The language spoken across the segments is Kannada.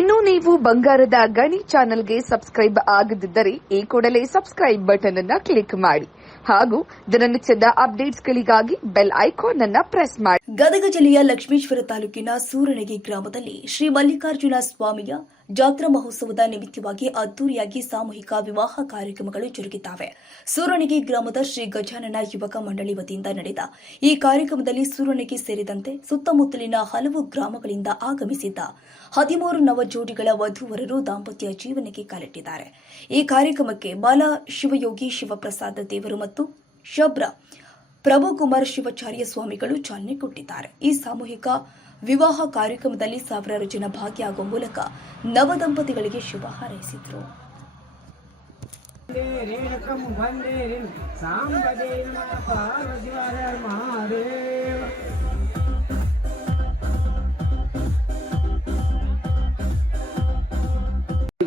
ಇನ್ನು ನೀವು ಬಂಗಾರದ ಗಣಿ ಚಾನೆಲ್ಗೆ ಸಬ್ಸ್ಕ್ರೈಬ್ ಆಗದಿದ್ದರೆ ಈ ಕೂಡಲೇ ಸಬ್ಸ್ಕ್ರೈಬ್ ಬಟನ್ ಅನ್ನ ಕ್ಲಿಕ್ ಮಾಡಿ ಹಾಗೂ ದಿನನಿತ್ಯದ ಅಪ್ಡೇಟ್ಸ್ಗಳಿಗಾಗಿ ಬೆಲ್ ಐಕಾನ್ ಅನ್ನ ಪ್ರೆಸ್ ಮಾಡಿ. ಗದಗ ಜಿಲ್ಲೆಯ ಲಕ್ಷ್ಮೇಶ್ವರ ತಾಲೂಕಿನ ಸೂರಣಗಿ ಗ್ರಾಮದಲ್ಲಿ ಶ್ರೀ ಮಲ್ಲಿಕಾರ್ಜುನ ಸ್ವಾಮಿಯ ಜಾತ್ರಾ ಮಹೋತ್ಸವದ ನಿಮಿತ್ತವಾಗಿ ಅದ್ದೂರಿಯಾಗಿ ಸಾಮೂಹಿಕ ವಿವಾಹ ಕಾರ್ಯಕ್ರಮಗಳು ಜರುಗಿದ್ದಾವೆ. ಸೂರಣಿಗೆ ಗ್ರಾಮದ ಶ್ರೀ ಗಜಾನನ ಯುವಕ ಮಂಡಳಿ ವತಿಯಿಂದ ನಡೆದ ಈ ಕಾರ್ಯಕ್ರಮದಲ್ಲಿ ಸೂರಣಿಗೆ ಸೇರಿದಂತೆ ಸುತ್ತಮುತ್ತಲಿನ ಹಲವು ಗ್ರಾಮಗಳಿಂದ ಆಗಮಿಸಿದ್ದ ಹದಿಮೂರು ನವ ಜೋಡಿಗಳ ವಧುವರರು ದಾಂಪತ್ಯ ಜೀವನಕ್ಕೆ ಕಾಲಿಟ್ಟಿದ್ದಾರೆ. ಈ ಕಾರ್ಯಕ್ರಮಕ್ಕೆ ಬಾಲ ಶಿವಯೋಗಿ ಶಿವಪ್ರಸಾದ ದೇವರು ಮತ್ತು ಶಬ್ರ ಪ್ರಭುಕುಮಾರ್ ಶಿವಾಚಾರ್ಯ ಸ್ವಾಮಿಗಳು ಚಾಲನೆ ಕೊಟ್ಟಿದ್ದಾರೆ. ಈ ಸಾಮೂಹಿಕ ವಿವಾಹ ಕಾರ್ಯಕ್ರಮದಲ್ಲಿ ಸಾವಿರಾರು ಜನ ಭಾಗಿಯಾಗುವ ಮೂಲಕ ನವದಂಪತಿಗಳಿಗೆ ಶುಭ ಹಾರೈಸಿದರು.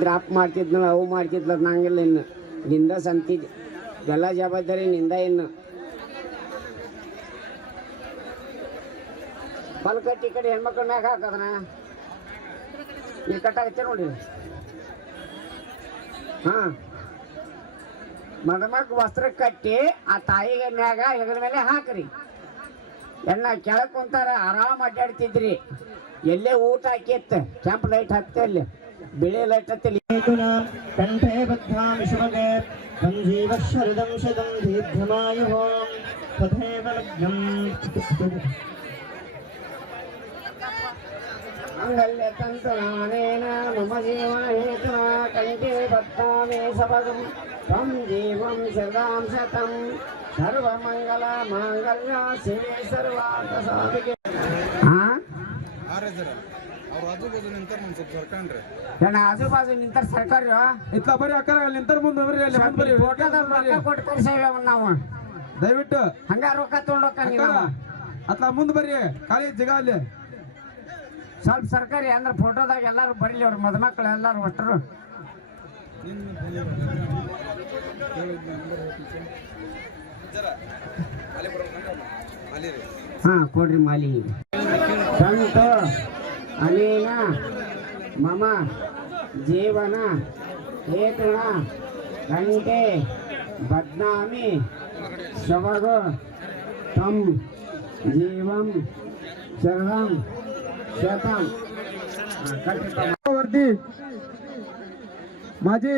ಗ್ರಾಪ್ ಮಾಡ್ತಿದ್ನಲ್ಲ ಅವು ಮಾಡ್ತಿದ್ಲ ನಂಗೆಲ್ಲ ಇನ್ನು ನಿಂದ ಸಂತಿದ್ ಎಲ್ಲ ಜವಾಬ್ದಾರಿ ನಿಂದ ಇನ್ನು. ಬಲ್ಕಟ್ಟಿ ಈ ಕಡೆ ಹೆಣ್ಮಕ್ಳ ಮ್ಯಾಗ ಹಾಕದನ? ಈ ಕಟ್ಟಾಗತ್ತೆ ನೋಡಿ. ಹಾ. ಮದುಮಕ್ ವಸ್ತ್ರ ಕಟ್ಟಿ ಆ ತಾಯಿಗೆ ಮ್ಯಾಗ ಹೆಗಲ ಮೇಲೆ ಹಾಕ್ರಿ. ಎಲ್ಲ ಕೆಳಕ್ ಕುಂತಾರ, ಆರಾಮ್ ಅಡ್ಡಾಡ್ತಿದ್ರಿ ಎಲ್ಲೇ ಊಟ ಹಾಕಿತ್ತು? ಕೆಂಪು ಲೈಟ್ ಹತ್ತೆ ಅಲ್ಲಿ. ಬಿಳಿ ಲೈಟ್ ಹತ್ತಲ್ಲಿ ಕಂಠೆ ಬದ್ಧ ಶುಭಗೆ ಸಂಜೀವ ಶರದಂ ಶತಂ ದೀರ್ಘಮಾಯುಃ ತಥೈವ ಲಗ್ನಂ. ಮಂಗಲ್ಯ ತಂತುನಾನೇನ ಮಮ ಜೀವನ ಹೇತುನ ಕಂಠೆ ಬದ್ಧಾಮಿ ಸಭಗಂ ತ್ವಂ ಜೀವಂ ಶ್ರದಾಂ ಶತಂ. ಸರ್ವಮಂಗಲ ಮಾಂಗಲ್ಯ ಶಿವೆ ಸರ್ವಾರ್ಥ ಸಾಧಿಕೆ ಹಾ ಆರೇ ಜರ ಅವ್ರ ಆಜು ಬಾಜು ನಿಂತಾರ ಸರ್ಕಾರ ಇತ್ತ ಬರ್ರಿ ಅಕ್ಕಾರ ಅಲ್ಲಿ ನಿಂತಾರ ಮುಂದೆ ಬರ್ರಿ ಅಲ್ಲಿ ಮುಂದ್ ಬರ್ರಿ ಫೋಟೋದಾಗ ರೊಕ್ಕ ಕೊಟ್ಟು ನಾವು. ದಯವಿಟ್ಟು. ಹಂಗ ರೊಕ್ಕ ತಗೊಂಡೋಕ ಅಕ್ಕಾರ ಅತ್ಲ ಮುಂದ್ ಬರ್ರಿ ಖಾಲಿ ಜಗ ಅಲ್ಲಿ. ಸ್ವಲ್ಪ ಸರ್ಕಾರಿ ಅಂದ್ರೆ ಫೋಟೋದಾಗ ಎಲ್ಲರೂ ಬರೀಲಿ ಅವ್ರ ಮದುಮಕ್ಳು ಎಲ್ಲರೂ ಒಟ್ಟರು ಹಾ, ಕೊಡ್ರಿ ಮಾಲಿ. ಸಂತು, ಅನೇನ, ಮಮ, ಜೀವನ ಹೇತುಣ ಗಂಟೆ ಬದ್ನಾಮಿ ಶವಗು, ತಮ್, ಜೀವಂ, ಶರಣಂ. ವರ್ದಿ ಮಾಜಿ.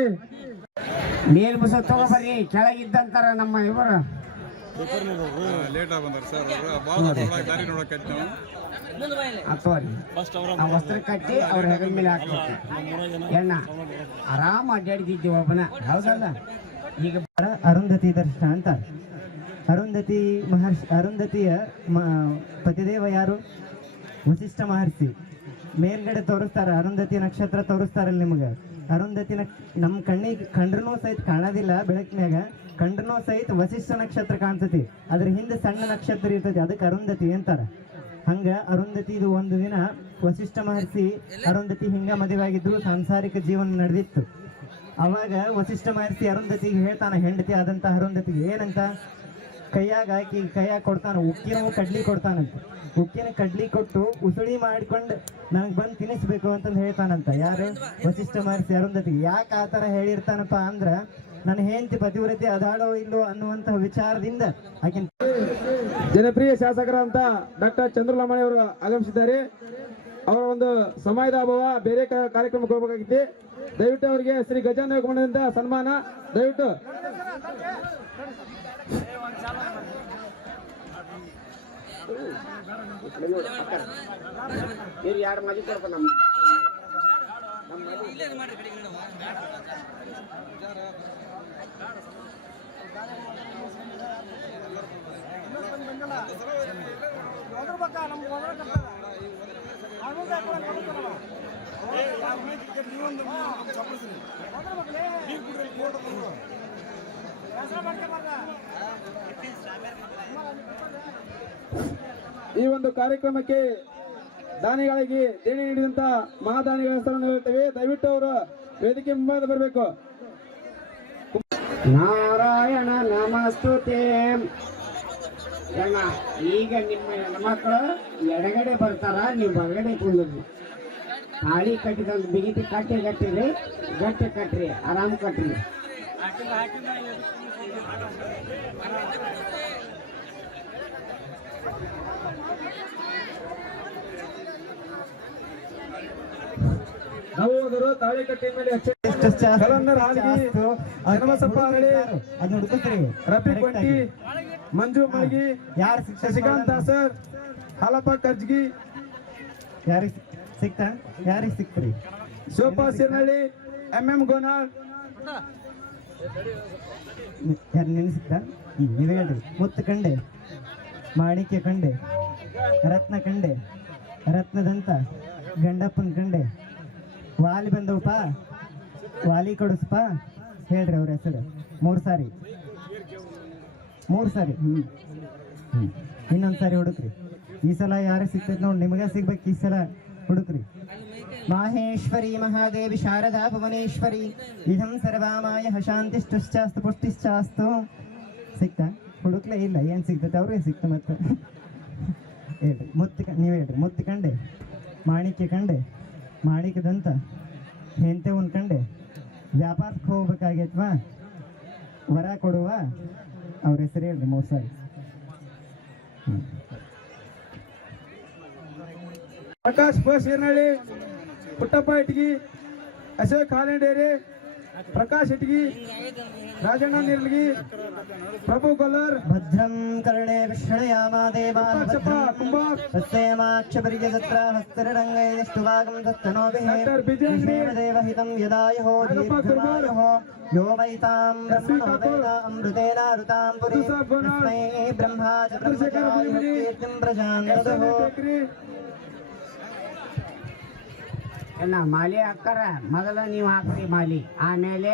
ನೀರ್ ಬಸ ತಗೋಬರ್ರಿ ಕೆಳಗಿದ್ದಂತಾರ ನಮ್ಮ ಇವರು. ಲೇಟ್ ಬಂದಾರ ಸರ್ ದಾರಿ ನಾವು. ವಸ್ತ್ರ ಕಟ್ಟಿ ಅವ್ರ ಹೆಗಲ ಮೇಲೆ ಹಾಕ್ಬೇಕು. ಎಣ್ಣ ಆರಾಮ್ ಅಡ್ಡಾಡ್ತಿದ್ವಿ ಒಬ್ಬನ. ಹೌದಲ್ಲ? ಈಗ ಬಾಳ ಅರುಂಧತಿ ದರ್ಶನ ಅಂತ. ಅರುಂಧತಿ ಮಹರ್ಷಿ ಅರುಂಧತಿಯ ಪತಿದೇವ ಯಾರು? ವಸಿಷ್ಠ ಮಹರ್ಷಿ ಮೇಲ್ಗಡೆ ತೋರಿಸ್ತಾರೆ, ಅರುಂಧತಿ ನಕ್ಷತ್ರ ತೋರಿಸ್ತಾರಲ್ಲ ನಿಮಗೆ. ಅರುಂಧತಿ ನಮ್ಮ ಕಣ್ಣಿಗೆ ಕಂಡ್ರೂ ಸಹಿತ ಕಾಣೋದಿಲ್ಲ ಬೆಳಕಿನಾಗ ಕಂಡ್ರೂ ಸಹಿತ ವಶಿಷ್ಠ ನಕ್ಷತ್ರ ಕಾಣ್ತತಿ ಅದ್ರ ಹಿಂದೆ ಸಣ್ಣ ನಕ್ಷತ್ರ ಇರ್ತೈತಿ, ಅದಕ್ಕೆ ಅರುಂಧತಿ ಅಂತಾರೆ. ಹಂಗ ಅರುಂಧತಿ ಇದು ಒಂದು ದಿನ ವಶಿಷ್ಠ ಮಹರ್ಷಿ ಅರುಂಧತಿ ಹಿಂಗ ಮದುವೆ ಆಗಿದ್ರು ಸಾಂಸಾರಿಕ ಜೀವನ ನಡೆದಿತ್ತು. ಅವಾಗ ವಶಿಷ್ಠ ಮಹರ್ಷಿ ಅರುಂಧತಿಗೆ ಹೇಳ್ತಾನೆ, ಹೆಂಡತಿ ಆದಂತ ಅರುಂಧತಿಗೆ ಏನಂತ? ಕೈಯಾಗ ಹಾಕಿ, ಕೈಯಾಗ ಕೊಡ್ತಾನ, ಉಕ್ಕಿನ ಕಡ್ಲಿ ಕೊಡ್ತಾನಂತ ಉಕ್ಕಿನ ಕಡ್ಲಿ ಕೊಟ್ಟು ಉಸುಳಿ ಮಾಡ್ಕೊಂಡು ನನಗೆ ಬಂದು ತಿನ್ನಿಸ್ಬೇಕು ಅಂತಂದು ಹೇಳ್ತಾನಂತ. ಯಾರು? ವಶಿಷ್ಠ ಮಹರ್ಷಿ ಅರುಂಧತಿಗೆ. ಯಾಕೆ ಆ ಥರ ಹೇಳಿರ್ತಾನಪ್ಪ ಅಂದ್ರ, ನನ್ನ ಹೆಂಡತಿ ಪತಿವ್ರತಿ ಅದಾಳೋ ಇಲ್ಲೋ ಅನ್ನುವಂತಹ ವಿಚಾರದಿಂದ ಆಕಿನ ಜನಪ್ರಿಯ ಶಾಸಕರಂತ ಡಾಕ್ಟರ್ ಚಂದ್ರಲಮಣಿ ಅವರು ಆಗಮಿಸಿದ್ದಾರೆ. ಅವರ ಒಂದು ಸಮಯದ ಅಭಾವ ಬೇರೆ ಕಾರ್ಯಕ್ರಮಕ್ಕೆ ಹೋಗಬೇಕಾಗಿತ್ತು. ದಯವಿಟ್ಟು ಅವರಿಗೆ ಶ್ರೀ ಗಜಾನ ಸನ್ಮಾನ. ದಯವಿಟ್ಟು ಇವ್ರು ಎರಡು ಮದಿ ಕೊಡ್ತಾನ ನಮ್ಮ ಈ ಒಂದು ಕಾರ್ಯಕ್ರಮಕ್ಕೆ ದಾನಿಗಳಿಗೆ ದೇಣಿ ನೀಡಿದಂತ ಮಹಾದಾನಿಗಳ ಹೆಸರನ್ನು ಹೇಳ್ತೇವೆ. ದಯವಿಟ್ಟು ಅವರು ವೇದಿಕೆ ಮುಂಭಾಗ ಬರಬೇಕು. ನಾರಾಯಣ ನಮಸ್ತುತೆ. ಈಗ ನಿಮ್ಮ ಹೆಣ್ಮಕ್ಳು ಎಡಗಡೆ ಬರ್ತಾರ? ನೀವು ಬರಗಡೆ ಕುಂದ್ರಿ ತಾಳಿ ಕಟ್ಟಿದಂದು ಬಿಗಿತಿ ಕಟ್ಟಿ ಕಟ್ಟಿರಿ, ಗಟ್ಟಿ ಕಟ್ಟ್ರಿ, ಆರಾಮ್ ಕಟ್ರಿ ನವೋದರು ತಾಳಿ ಕಟ್ಟಿ ಮೇಲೆ ಅಚ್ಚ ಎಷ್ಟು ಶಾಸ್ತ್ರ- ಕಲಂದರ್ ಹಾಲ್ಗಿ, ಶಾಸ್ತ್ರ, ಅದು ಹನುಮಸಪ್ಪ ಅಂಗಡಿ, ಅದನ್ನ ಮಂಜು ಮಳಗಿ ಯಾರು ಶಶಿಕಾಂತ್ ದಾಸರ್ ಹಾಲಪ್ಪ ಕರ್ಜ್ಗಿ ಯಾರಿಗೆ ಸಿಕ್ತಾ? ಯಾರಿಗೆ ಸಿಕ್ತ್ರಿ? ಶೋಭಾ ಸಿರ್ನಳ್ಳಿ ಎಂ ಎಂ ಗೋನಾಳ್ ಯಾರು ನೆನೆಸಿದ್ದ? ನೀವು ಹೇಳ್ರಿ. ಮುತ್ತು ಕಂಡೆ ಮಾಣಿಕ್ಯ ಕಂಡೆ ರತ್ನ ಕಂಡೆ ರತ್ನದಂತ ಗಂಡಪ್ಪನ ಕಂಡೆ. ವಾಲಿ ಬಂದವಪ್ಪ? ವಾಲಿ ಕೊಡಿಸ್ಪ? ಹೇಳ್ರಿ ಅವ್ರ ಹೆಸರು. ಮೂರು ಸಾರಿ. ಮೂರು ಸಾರಿ. ಹ್ಞೂ ಹ್ಞೂ ಇನ್ನೊಂದು ಸಾರಿ ಹುಡುಕ್ರಿ. ಈ ಸಲ ಯಾರಿಗೆ ಸಿಗ್ತೈತೆ ನೋಡಿ, ನಿಮಗೆ ಸಿಗ್ಬೇಕು ಈ ಸಲ ಹುಡುಕ್ರಿ. ಮಾಹೇಶ್ವರಿ ಮಹಾದೇವಿ ಶಾರದಾ ಭುವನೇಶ್ವರಿ. ಇದಂ ಸರ್ವಾಮಾಯ ಶಾಂತಿಷ್ಟುಶ್ಚಾಸ್ತು ಪುಷ್ಟಿಶ್ಚಾಸ್ತು. ಸಿಗ್ತಾ ಹುಡುಕ್ಲೇ ಇಲ್ಲ, ಏನ್ ಸಿಗ್ತೈತೆ? ಅವ್ರಿಗೆ ಸಿಕ್ತು ಮತ್ತೆ. ಹೇಳ್ರಿ, ಮುತ್ತು ನೀವ್ ಹೇಳ್ರಿ, ಮುತ್ತು ಕಂಡೆ. ಮಾಣಿಕ್ಯ ಕಂಡೆ. ಮಾಣಿಕ್ಯದಂತ ಹೆಂತೆ ಒಂದ್ ಕಂಡೆ ವ್ಯಾಪಾರಕ್ಕೆ ಹೋಗ್ಬೇಕಾಗೈತ್ವಾ? ವರ ಕೊಡುವ ಅವ್ರ ಹೆಸರು ಹೇಳ್ರಿ ಮೂರು ಸಾರಿ ಪ್ರಕಾಶ್ ಬಸ್ ಶೀರ್ನಳ್ಳಿ ಪುಟ್ಟಪ್ಪ ಇಟ್ಗಿ, ಅಶೋಕ್ ಹಾಲೇಂಡೇರಿ, ಪ್ರಕಾಶ್ ಇಟ್ಗಿ, ರಾಜಣ್ಣ ನಿರ್ಲಗಿ ಪ್ರಭು ಕೊಲ್ಲರ್ ಭದ್ರಂ ಕರ್ಣೆ ವಿಷ್ಣಯಾಮ ವಿರೂಪಾಕ್ಷಪ್ಪ ಕುಂಬಾರ್ ತಸ್ಯೇಮಾಕ್ಷಪರ್ಯ ತತ್ರ ಹಸ್ತರರಂಗೈಸ್ತುವಾಗಂ ತತ್ತನೋಭಿಃ ಡಾಕ್ಟರ್ ಬಿಜೇಂದ್ರಿ ದೇವಹಿತಂ ಯದಾಯುಃ ನಾಗಪ್ಪ ಕುರ್ಬಾರ್ ದೀರ್ಘಮಾಯುಃ ಯೋ ವೈತಾಂ ಎಸ್ ವಿ ಬ್ರಹ್ಮಣೋ ಕಾಕೂರ್ ವೇದ ಅಮೃತೇನಾಋತಾಂ ಪುರಿ ಋತುಸಾಬ್ ಗೋನಾಳ್ ತಸ್ಮೈ ಬ್ರಹ್ಮಾ ಚ ಚಂದ್ರಶೇಖರ ಬ್ರಹ್ಮಚಾರಿ ಮುನಿಗಿರಿ ಕೀರ್ತಿಂ ಎಸ್ ಪ್ರಜಾಂದದುಃ ಎಂ ಟೇಕ್ರಿ ಎಲ್ಲ ಮಾಲಿ ಹಾಕ್ತಾರ ಮೊದಲ ನೀವು ಹಾಕ್ರಿ ಮಾಲಿ ಆಮೇಲೆ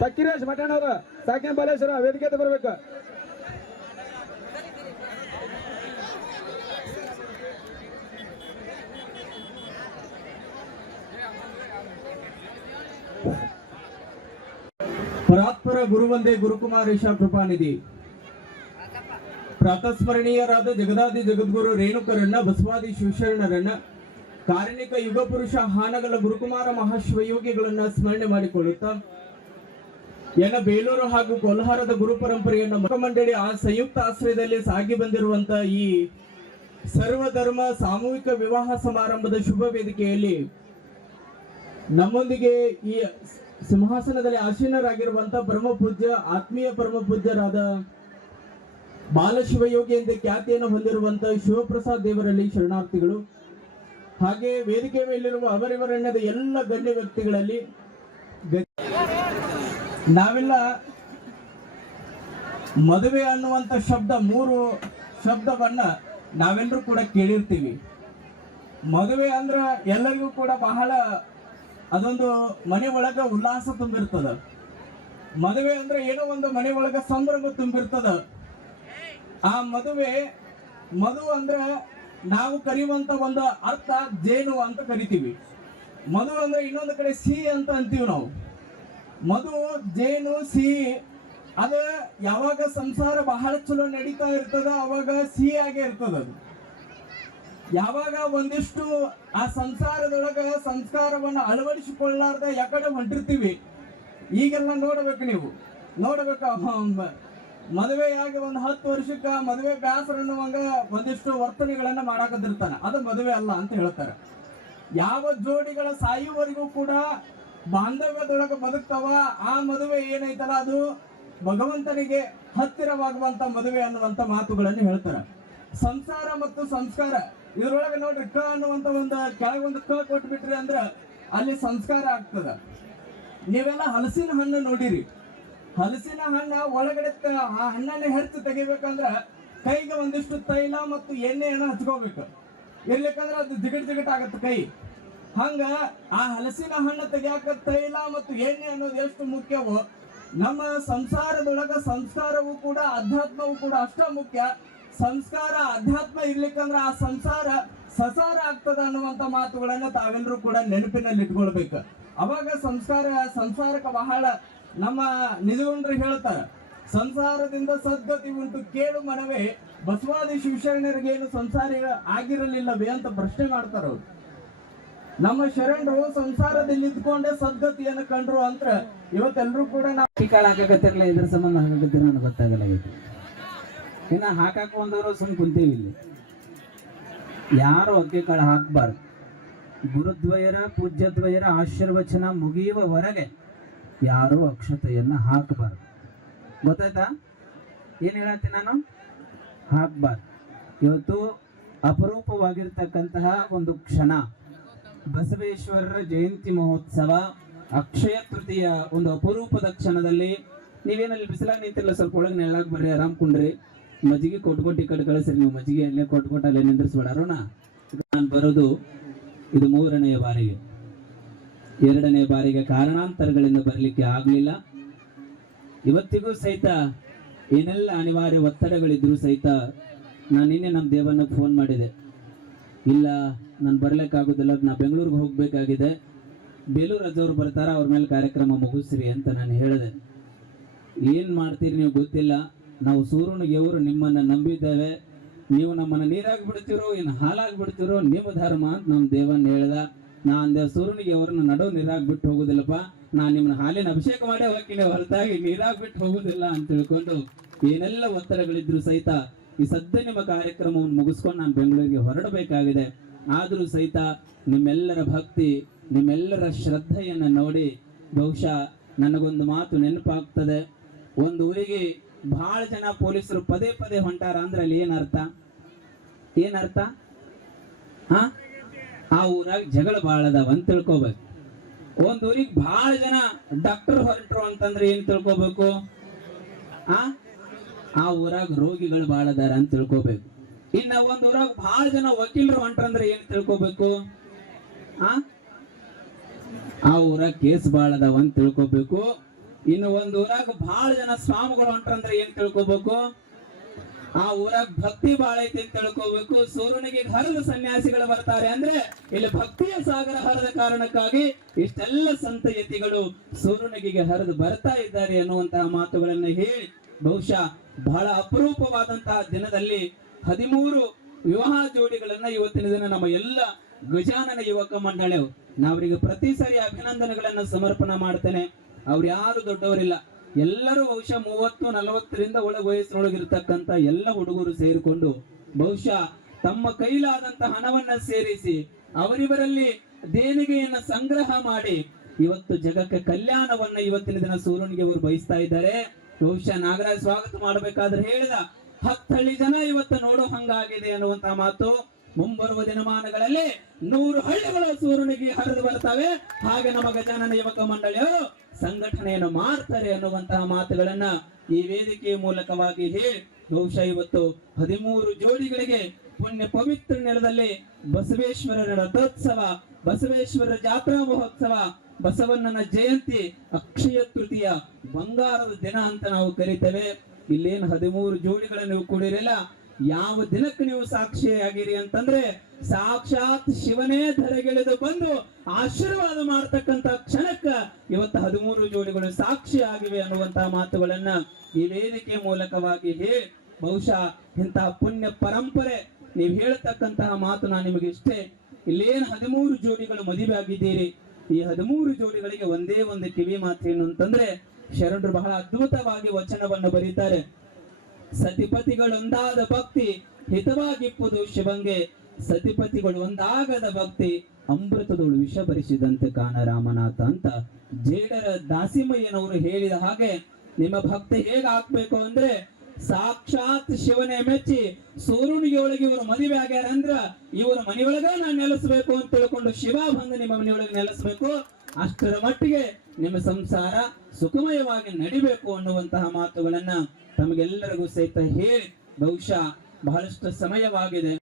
ಫಕೀರೇಶ್ ಮಠಣ್ಣವರು ಸಾಕಿನ ಬಾಲೇಶ್ವರ ವೇದಿಕೆ ಬರಬೇಕು. ಪರಾತ್ಪರ ಗುರುವಂದೇ ಗುರುಕುಮಾರೇಶ ಕೃಪಾನಿಧಿ. ಪ್ರಾತಸ್ಮರಣೀಯರಾದ ಜಗದಾದಿ ಜಗದ್ಗುರು ರೇಣುಕರನ್ನ ಬಸವಾದಿ ಶಿವಶರಣರನ್ನ ಕಾರಣಿಕ ಯುಗ ಪುರುಷ ಹಾನಗಲ ಗುರುಕುಮಾರ ಮಹಾಶ್ವಯೋಗಿಗಳನ್ನ ಸ್ಮರಣೆ ಮಾಡಿಕೊಳ್ಳುತ್ತಾ, ಎಲ್ಲ ಬೇಲೂರು ಹಾಗೂ ಕೋಲಾರದ ಗುರು ಪರಂಪರೆಯನ್ನು ಮುಖಮಂಡಳಿ ಆ ಸಂಯುಕ್ತ ಆಶ್ರಯದಲ್ಲಿ ಸಾಗಿ ಬಂದಿರುವಂತ ಈ ಸರ್ವಧರ್ಮ ಸಾಮೂಹಿಕ ವಿವಾಹ ಸಮಾರಂಭದ ಶುಭ ವೇದಿಕೆಯಲ್ಲಿ ನಮ್ಮೊಂದಿಗೆ ಈ ಸಿಂಹಾಸನದಲ್ಲಿ ಆಸೀನರಾಗಿರುವಂತ ಪರಮ ಪೂಜ್ಯ, ಆತ್ಮೀಯ ಪರಮ ಪೂಜ್ಯರಾದ ಬಾಲಶಿವಯೋಗಿ ಎಂದೇ ಖ್ಯಾತಿಯನ್ನು ಹೊಂದಿರುವಂತ ಶಿವಪ್ರಸಾದ್ ದೇವರಲ್ಲಿ ಶರಣಾರ್ಥಿಗಳು. ಹಾಗೆ ವೇದಿಕೆ ಮೇಲಿರುವ ಅವರಿವರಣ್ಣದ ಎಲ್ಲ ಗಣ್ಯ ವ್ಯಕ್ತಿಗಳಲ್ಲಿ ನಾವೆಲ್ಲ ಮದುವೆ ಅನ್ನುವಂಥ ಶಬ್ದ, ಮೂರು ಶಬ್ದವನ್ನ ನಾವೆಲ್ಲರೂ ಕೂಡ ಕೇಳಿರ್ತೀವಿ. ಮದುವೆ ಅಂದ್ರೆ ಎಲ್ಲರಿಗೂ ಕೂಡ ಬಹಳ ಅದೊಂದು ಮನೆ ಒಳಗ ಉಲ್ಲಾಸ ತುಂಬಿರ್ತದ. ಮದುವೆ ಅಂದ್ರೆ ಏನೋ ಒಂದು ಮನೆ ಒಳಗ ಸಂಭ್ರಮ ತುಂಬಿರ್ತದ. ಆ ಮದುವೆ ಮಧು ಅಂದ್ರೆ ನಾವು ಕರೆಯುವಂತ ಒಂದು ಅರ್ಥ ಜೇನು ಅಂತ ಕರಿತೀವಿ. ಮಧು ಅಂದ್ರೆ ಇನ್ನೊಂದು ಕಡೆ ಸಿಹಿ ಅಂತ ಅಂತೀವಿ ನಾವು. ಮಧು, ಜೇನು ಸಿಹಿ ಅದ ಯಾವಾಗ ಸಂಸಾರ ಬಹಳ ಚಲೋ ನಡೀತಾ ಇರ್ತದ ಅವಾಗ ಸಿ ಆಗೇ ಇರ್ತದ ಅದು. ಯಾವಾಗ ಒಂದಿಷ್ಟು ಆ ಸಂಸಾರದೊಳಗ ಸಂಸ್ಕಾರವನ್ನು ಅಳವಡಿಸಿಕೊಳ್ಳಾರ್ದ ಯಾಕಡೆ ಹೊಂಟಿರ್ತೀವಿ, ಈಗೆಲ್ಲ ನೋಡ್ಬೇಕು ನೀವು. ನೋಡ್ಬೇಕು ಮದುವೆಯಾಗಿ ಒಂದು ಹತ್ತು ವರ್ಷಕ್ಕ ಮದುವೆ ಬ್ಯಾಸರ ಅನ್ನುವಂಗ ಒಂದಿಷ್ಟು ವರ್ತನೆಗಳನ್ನ ಮಾಡಾಕದಿರ್ತಾನ ಅದು ಮದುವೆ ಅಲ್ಲ ಅಂತ ಹೇಳ್ತಾರೆ. ಯಾವ ಜೋಡಿಗಳ ಸಾಯುವವರೆಗೂ ಕೂಡ ಬಾಂಧವ್ಯದೊಳಗ ಬದುಕ್ತಾವ, ಆ ಮದುವೆ ಏನೈತಲ್ಲ ಅದು ಭಗವಂತನಿಗೆ ಹತ್ತಿರವಾಗುವಂತ ಮದುವೆ ಅನ್ನುವಂತ ಮಾತುಗಳನ್ನು ಹೇಳ್ತಾರೆ. ಸಂಸಾರ ಮತ್ತು ಸಂಸ್ಕಾರ, ಇದ್ರೊಳಗೆ ನೋಡ್ರಿ ಕ ಅನ್ನುವಂತ ಒಂದು ಕೆಳಗೊಂದು ಕ ಕೊಟ್ಬಿಟ್ರಿ ಅಂದ್ರ ಅಲ್ಲಿ ಸಂಸ್ಕಾರ ಆಗ್ತದ. ನೀವೆಲ್ಲ ಹಲಸಿನ ಹಣ್ಣು ನೋಡಿರಿ. ಹಲಸಿನ ಹಣ್ಣ ಒಳಗಡೆ ಆ ಹಣ್ಣನ್ನೇ ಹೆಚ್ಚು ತೆಗಿಬೇಕಂದ್ರ ಕೈಗೆ ಒಂದಿಷ್ಟು ತೈಲ ಮತ್ತು ಎಣ್ಣೆಯನ್ನು ಹಚ್ಕೋಬೇಕು. ಇರ್ಲಿಕ್ಕಂದ್ರೆ ಅದು ಜಿಗಟ್ ಜಿಗಟ್ ಆಗತ್ತೆ ಕೈ. ಹಂಗ ಆ ಹಲಸಿನ ಹಣ್ಣು ತೆಗಿಯಾಕ ತೈಲ ಮತ್ತು ಎಣ್ಣೆ ಅನ್ನೋದು ಎಷ್ಟು ಮುಖ್ಯವೋ, ನಮ್ಮ ಸಂಸಾರದೊಳಗ ಸಂಸ್ಕಾರವೂ ಕೂಡ ಅಧ್ಯಾತ್ಮವೂ ಕೂಡ ಅಷ್ಟ ಮುಖ್ಯ. ಸಂಸ್ಕಾರ ಅಧ್ಯಾತ್ಮ ಇರ್ಲಿಕ್ಕಂದ್ರೆ ಆ ಸಂಸಾರ ಸಸಾರ ಆಗ್ತದ ಅನ್ನುವಂತ ಮಾತುಗಳನ್ನ ತಾವೆಲ್ಲರೂ ಕೂಡ ನೆನಪಿನಲ್ಲಿ ಇಟ್ಕೊಳ್ಬೇಕು ಅವಾಗ ಸಂಸ್ಕಾರ, ಸಂಸಾರಕ್ಕೆ ಬಹಳ ನಮ್ಮ ನಿಜಗೊಂಡ್ರು ಹೇಳ್ತಾರೆ, ಸಂಸಾರದಿಂದ ಸದ್ಗತಿ ಉಂಟು ಕೇಳು ಮನವೇ ಬಸವಾದಿ ಶಿವಶರಣರಿಗೇನು ಸಂಸಾರಿ ಆಗಿರಲಿಲ್ಲವೇ ಅಂತ ಪ್ರಶ್ನೆ ಮಾಡ್ತಾರ ನಮ್ಮ ಶರಣರು ಸಂಸಾರದಲ್ಲಿ ಇದ್ಕೊಂಡೆ ಸದ್ಗತಿಯನ್ನು ಕಂಡ್ರು ಅಂತ ಇವತ್ತೆಲ್ಲರೂ ಕೂಡ ನಾವು ಅಕ್ಕಿ ಕಾಳು ಹಾಕಕತ್ತಿರಲ್ಲ ಇದ್ರ ಸಂಬಂಧ ಹಾಕಕತ್ತಿರ ನನಗೆ ಗೊತ್ತಾಗಲ್ಲ ಇನ್ನ ಹಾಕಾಕ ಒಂದವರು ಸುಮ್ ಕುಂತೀವಿ ಇಲ್ಲಿ. ಯಾರು ಅಕ್ಕಿ ಕಾಳು ಹಾಕಬಾರ್ದು. ಗುರುದ್ವಯರ, ಪೂಜ್ಯದ್ವಯರ ಆಶೀರ್ವಚನ ಮುಗಿಯುವವರೆಗೆ ಯಾರು ಅಕ್ಷತೆಯನ್ನ ಹಾಕಬಾರ್ದು. ಗೊತ್ತಾಯ್ತಾ? ಏನ್ ಹೇಳತ್ತೀನಿ ನಾನು? ಹಾಕಬಾರ್ದು. ಇವತ್ತು ಅಪರೂಪವಾಗಿರ್ತಕ್ಕಂತಹ ಒಂದು ಕ್ಷಣ. ಬಸವೇಶ್ವರರ ಜಯಂತಿ ಮಹೋತ್ಸವ, ಅಕ್ಷಯ ತೃತೀಯ ಒಂದು ಅಪರೂಪದ ಕ್ಷಣದಲ್ಲಿ. ನೀವೇನಲ್ಲಿ ಬಿಸಿಲಾಗಿ ನಿಂತಿಲ್ಲ ಸ್ವಲ್ಪ ಒಳಗೆ ನೆಲ್ಲಾಗಿ ಬರ್ರಿ, ಆರಾಮ್ ಕುಂಡ್ರಿ. ಮಜ್ಜಿಗೆ ಕೊಟ್ಕೊಟ್ಟು ಈ ಕಡೆ ಕಳಿಸ್ರಿ, ನೀವು ಮಜ್ಜಿಗೆ ಅಲ್ಲೇ ಕೊಟ್ಕೊಟ್ಟು ಅಲ್ಲೇ ನಿಂದ್ರಿಸ್ಬೇಡ. ನಾನು ಬರೋದು ಇದು ಮೂರನೆಯ ಬಾರಿಗೆ. ಎರಡನೇ ಬಾರಿಗೆ ಕಾರಣಾಂತರಗಳಿಂದ ಬರಲಿಕ್ಕೆ ಆಗಲಿಲ್ಲ. ಇವತ್ತಿಗೂ ಸಹಿತ ಏನೆಲ್ಲ ಅನಿವಾರ್ಯ ಒತ್ತಡಗಳಿದ್ರೂ ಸಹಿತ ನಾನು ನಿನ್ನೆ ನಮ್ಮ ದೇವನ್ನ ಫೋನ್ ಮಾಡಿದೆ. ಇಲ್ಲ, ನಾನು ಬರ್ಲಿಕ್ಕಾಗೋದಿಲ್ಲ ನಾನು ಬೆಂಗಳೂರಿಗೆ ಹೋಗಬೇಕಾಗಿದೆ. ಬೇಲೂರು ಅಜ್ಜವ್ರು ಬರ್ತಾರ, ಅವ್ರ ಮೇಲೆ ಕಾರ್ಯಕ್ರಮ ಮುಗಿಸ್ರಿ ಅಂತ ನಾನು ಹೇಳಿದೆ. ಏನು ಮಾಡ್ತೀರಿ ನೀವು ಗೊತ್ತಿಲ್ಲ. ನಾವು ಸೂರ್ಯನಿಗೆವರು ನಿಮ್ಮನ್ನು ನಂಬಿದ್ದೇವೆ. ನೀವು ನಮ್ಮನ್ನು ನೀರಾಗಿ ಬಿಡ್ತೀರೋ ಇನ್ನು ಹಾಲಾಗಿ ಬಿಡ್ತೀರೋ ನಿಮ್ಮ ಧರ್ಮ ಅಂತ ನಮ್ಮ ದೇವನ್ನ ಹೇಳ್ದ. ನಾ ಅಂದೆ ಸೂರ್ಯನಿಗೆ ಅವ್ರನ್ನ ನಡು ನೀರಾಗಿ ಬಿಟ್ಟು ಹೋಗುದಿಲ್ಲಪ್ಪ. ನಾನು ನಿಮ್ಮನ್ನ ಹಾಲಿನ ಅಭಿಷೇಕ ಮಾಡೇ ಹೋಗ್ತೀನಿ ಹೊರತಾಗಿ ನೀರಾಗಿ ಬಿಟ್ಟು ಹೋಗುದಿಲ್ಲ ಅಂತ ತಿಳ್ಕೊಂಡು ಏನೆಲ್ಲ ಒತ್ತಡಗಳಿದ್ರು ಸಹಿತ ಈ ಸದ್ಯ ನಿಮ್ಮ ಕಾರ್ಯಕ್ರಮವನ್ನು ಮುಗಿಸ್ಕೊಂಡು ನಾನು ಬೆಂಗಳೂರಿಗೆ ಹೊರಡಬೇಕಾಗಿದೆ. ಆದರೂ ಸಹಿತ ನಿಮ್ಮೆಲ್ಲರ ಭಕ್ತಿ, ನಿಮ್ಮೆಲ್ಲರ ಶ್ರದ್ಧೆಯನ್ನು ನೋಡಿ ಬಹುಶಃ ನನಗೊಂದು ಮಾತು ನೆನಪಾಗ್ತದೆ. ಒಂದು ಊರಿಗೆ ಬಹಳ ಜನ ಪೊಲೀಸರು ಪದೇ ಪದೇ ಹೊಂಟಾರ ಅಂದ್ರೆ ಅಲ್ಲಿ ಏನರ್ಥ ಏನರ್ಥ ಹಾ? ಆ ಊರಾಗ ಜಗಳ ಭಾಳ ಅದಾವ ಅಂತ ತಿಳ್ಕೊಬೇಕು. ಒಂದ್ ಊರಿಗೆ ಬಹಳ ಜನ ಡಾಕ್ಟರ್ ಹೊರಟ್ರು ಅಂತಂದ್ರೆ ಏನ್ ತಿಳ್ಕೊಬೇಕು? ಆ? ಆ ಊರಾಗ ರೋಗಿಗಳು ಭಾಳ ಅದಾರ ಅಂತ ತಿಳ್ಕೊಬೇಕು. ಇನ್ನ ಒಂದ್ ಊರಾಗ ಬಹಳ ಜನ ವಕೀಲರು ಹೊಂಟ್ರಂದ್ರೆ ಏನ್ ತಿಳ್ಕೊಬೇಕು? ಆ? ಆ ಊರಾಗ ಕೇಸ್ ಭಾಳ ಅದಾವ ಅಂತ ತಿಳ್ಕೊಬೇಕು. ಇನ್ನು ಒಂದ್ ಊರಾಗ ಬಹಳ ಜನ ಸ್ವಾಮಿಗಳು ಹೊಂಟ್ರಂದ್ರೆ ಏನ್ ತಿಳ್ಕೊಬೇಕು? ಆ ಊರಾಗ ಭಕ್ತಿ ಬಾಳ ಐತಿ ಅಂತ ತಿಳ್ಕೋಬೇಕು. ಸೂರ್ಯನಿಗೆ ಹರಿದ ಸನ್ಯಾಸಿಗಳು ಬರ್ತಾರೆ ಅಂದ್ರೆ ಇಲ್ಲಿ ಭಕ್ತಿಯ ಸಾಗರ ಹರದ ಕಾರಣಕ್ಕಾಗಿ ಇಷ್ಟೆಲ್ಲ ಸಂತ ಯತಿಗಳು ಸೂರ್ಯನಿಗೆ ಹರಿದು ಬರ್ತಾ ಇದ್ದಾರೆ ಅನ್ನುವಂತಹ ಮಾತುಗಳನ್ನ ಹೇಳಿ ಬಹುಶಃ ಬಹಳ ಅಪರೂಪವಾದಂತಹ ದಿನದಲ್ಲಿ ಹದಿಮೂರು ವಿವಾಹ ಜೋಡಿಗಳನ್ನ ಇವತ್ತಿನ ದಿನ ನಮ್ಮ ಎಲ್ಲ ಗಜಾನನ ಯುವಕ ಮಂಡಳಿ ನಾವರಿಗೆ ಪ್ರತಿ ಸರಿ ಅಭಿನಂದನೆಗಳನ್ನ ಸಮರ್ಪಣೆ ಮಾಡ್ತೇನೆ. ಅವ್ರು ಯಾರು ದೊಡ್ಡವರಿಲ್ಲ. ಎಲ್ಲರೂ ಬಹುಶಃ ಮೂವತ್ತು, ನಲವತ್ತರಿಂದ ಒಳ ವಯಸ್ಸಿನೊಳಗಿರ್ತಕ್ಕಂಥ ಎಲ್ಲ ಹುಡುಗರು ಸೇರಿಕೊಂಡು ಬಹುಶಃ ತಮ್ಮ ಕೈಲಾದಂತ ಹಣವನ್ನ ಸೇರಿಸಿ ಅವರಿವರಲ್ಲಿ ದೇಣಿಗೆಯನ್ನ ಸಂಗ್ರಹ ಮಾಡಿ ಇವತ್ತು ಜಗಕ್ಕೆ ಕಲ್ಯಾಣವನ್ನ ಇವತ್ತಿನ ದಿನ ಸೂರ್ಯನಿಗೆ ಅವರು ಬಯಸ್ತಾ ಇದ್ದಾರೆ. ಬಹುಶಃ ನಾಗರಾಜ್ ಸ್ವಾಗತ ಮಾಡಬೇಕಾದ್ರೆ ಹೇಳಿದ ಹತ್ತಳ್ಳಿ ಜನ ಇವತ್ತು ನೋಡೋ ಹಂಗಾಗಿದೆ ಅನ್ನುವಂತ ಮಾತು. ಮುಂಬರುವ ದಿನಮಾನಗಳಲ್ಲಿ ನೂರು ಹಳ್ಳಿಗಳ ಸೂರ್ಯನಿಗೆ ಹರಿದು ಬರ್ತವೆ ಹಾಗೆ ನಮ್ಮ ಗಜಾನನ ಯುವಕ ಮಂಡಳಿಯವರು ಸಂಘಟನೆಯನ್ನು ಮಾಡ್ತಾರೆ ಅನ್ನುವಂತಹ ಮಾತುಗಳನ್ನ ಈ ವೇದಿಕೆಯ ಮೂಲಕವಾಗಿ ಹೇಳಿ, ಬಹುಶಃ ಇವತ್ತು ಹದಿಮೂರು ಜೋಡಿಗಳಿಗೆ ಪುಣ್ಯ ಪವಿತ್ರ ನೆಲದಲ್ಲಿ ಬಸವೇಶ್ವರರ ರಥೋತ್ಸವ, ಬಸವೇಶ್ವರ ಜಾತ್ರಾ ಮಹೋತ್ಸವ, ಬಸವಣ್ಣನ ಜಯಂತಿ ಅಕ್ಷಯ ತೃತೀಯ ಬಂಗಾರದ ದಿನ ಅಂತ ನಾವು ಕರಿತೇವೆ. ಇಲ್ಲೇನು ಹದಿಮೂರು ಜೋಡಿಗಳನ್ನು ನೀವು ಕೂಡಿರಲ್ಲ ಯಾವ ದಿನಕ್ಕೆ ನೀವು ಸಾಕ್ಷಿಯಾಗಿರಿ ಅಂತಂದ್ರೆ ಸಾಕ್ಷಾತ್ ಶಿವನೇ ಧರೆಗೆಳೆದು ಬಂದು ಆಶೀರ್ವಾದ ಮಾಡ್ತಕ್ಕಂತ ಕ್ಷಣಕ್ಕ ಇವತ್ತು ಹದಿಮೂರು ಜೋಡಿಗಳು ಸಾಕ್ಷಿಯಾಗಿವೆ ಅನ್ನುವಂತಹ ಮಾತುಗಳನ್ನ ಈ ವೇದಿಕೆ ಮೂಲಕವಾಗಿ ಹೇಳಿ ಬಹುಶಃ ಇಂತಹ ಪುಣ್ಯ ಪರಂಪರೆ ನೀವು ಹೇಳತಕ್ಕಂತಹ ಮಾತು ನಾನು ನಿಮಗೆ ಇಷ್ಟೇ. ಇಲ್ಲೇನು ಹದಿಮೂರು ಜೋಡಿಗಳು ಮದುವೆ ಆಗಿದ್ದೀರಿ ಈ ಹದಿಮೂರು ಜೋಡಿಗಳಿಗೆ ಒಂದೇ ಒಂದು ಕಿವಿ ಮಾತು ಏನು ಅಂತಂದ್ರೆ ಶರಣರು ಬಹಳ ಅದ್ಭುತವಾಗಿ ವಚನವನ್ನು ಬರೀತಾರೆ. ಸತಿಪತಿಗಳೊಂದಾದ ಭಕ್ತಿ ಹಿತವಾಗಿಪ್ಪುದು ಶಿವಂಗೆ. ಸತಿಪತಿಗಳು ಒಂದಾಗದ ಭಕ್ತಿ ಅಮೃತದೊಳು ವಿಷ ಭರಿಸಿದಂತೆ ಕಾಣ ರಾಮನಾಥ ಅಂತ ಜೇಡರ ದಾಸಿಮಯ್ಯನವರು ಹೇಳಿದ ಹಾಗೆ, ನಿಮ್ಮ ಭಕ್ತಿ ಹೇಗಾಗ್ಬೇಕು ಅಂದ್ರೆ ಸಾಕ್ಷಾತ್ ಶಿವನೇ ಮೆಚ್ಚಿ ಸೂರ್ಯನಿಗೆ ಇವರು ಮದುವೆ ಆಗ್ಯಾರ ಅಂದ್ರ ಇವರ ಮನೆಯೊಳಗ ನಾನು ನೆಲೆಸಬೇಕು ಅಂತ ತಿಳ್ಕೊಂಡು ಶಿವ ಬಂದು ನಿಮ್ಮ ಮನೆಯೊಳಗೆ ನೆಲೆಸ್ಬೇಕು. ಅಷ್ಟರ ಮಟ್ಟಿಗೆ ನಿಮ್ಮ ಸಂಸಾರ ಸುಖಮಯವಾಗಿ ನಡಿಬೇಕು ಅನ್ನುವಂತಹ ಮಾತುಗಳನ್ನ ತಮಗೆಲ್ಲರಿಗೂ ಸಹಿತ ಹೇಳಿ ಬಹುಶಃ ಬಹಳಷ್ಟು ಸಮಯವಾಗಿದೆ.